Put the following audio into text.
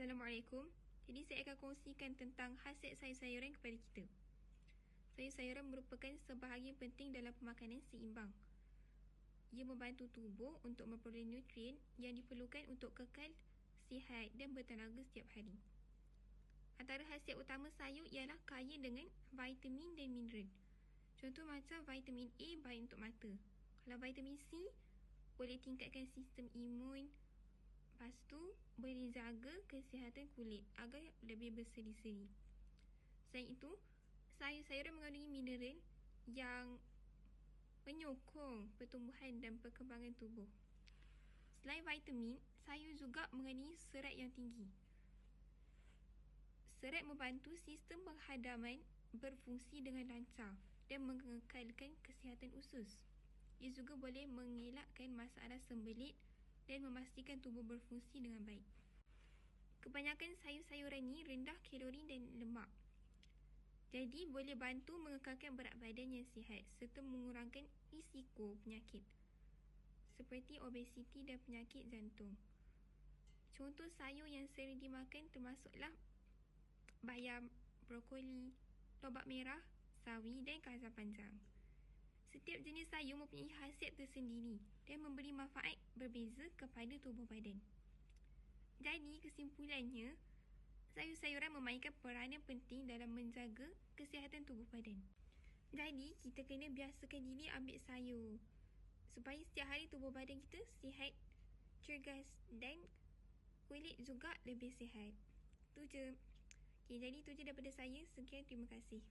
Assalamualaikum. Jadi saya akan kongsikan tentang khasiat sayur-sayuran kepada kita. Sayur-sayuran merupakan sebahagian penting dalam pemakanan seimbang. Ia membantu tubuh untuk memperoleh nutrien yang diperlukan untuk kekal sihat dan bertenaga setiap hari. Antara khasiat utama sayur ialah kaya dengan vitamin dan mineral. Contoh macam vitamin A baik untuk mata. Kalau vitamin C boleh tingkatkan sistem imun. Lepas tu boleh jaga kesihatan kulit agar lebih berseri-seri. Selain itu, sayur-sayuran mengandungi mineral yang menyokong pertumbuhan dan perkembangan tubuh. Selain vitamin, sayur juga mengandungi serat yang tinggi. Serat membantu sistem penghadaman berfungsi dengan lancar dan mengekalkan kesihatan usus. Ia juga boleh mengelakkan masalah sembelit dan memastikan tubuh berfungsi dengan baik. Kebanyakan sayur-sayuran ni rendah kalori dan lemak. Jadi boleh bantu mengekalkan berat badan yang sihat serta mengurangkan risiko penyakit seperti obesiti dan penyakit jantung. Contoh sayur yang sering dimakan termasuklah bayam, brokoli, lobak merah, sawi dan kacang panjang. Setiap jenis sayur mempunyai khasiat tersendiri dan memberi manfaat berbeza kepada tubuh badan. Jadi kesimpulannya, sayur-sayuran memainkan peranan penting dalam menjaga kesihatan tubuh badan. Jadi kita kena biasakan diri ambil sayur supaya setiap hari tubuh badan kita sihat, cergas dan kulit juga lebih sihat. Itu je. Jadi itu je daripada saya. Sekian, terima kasih.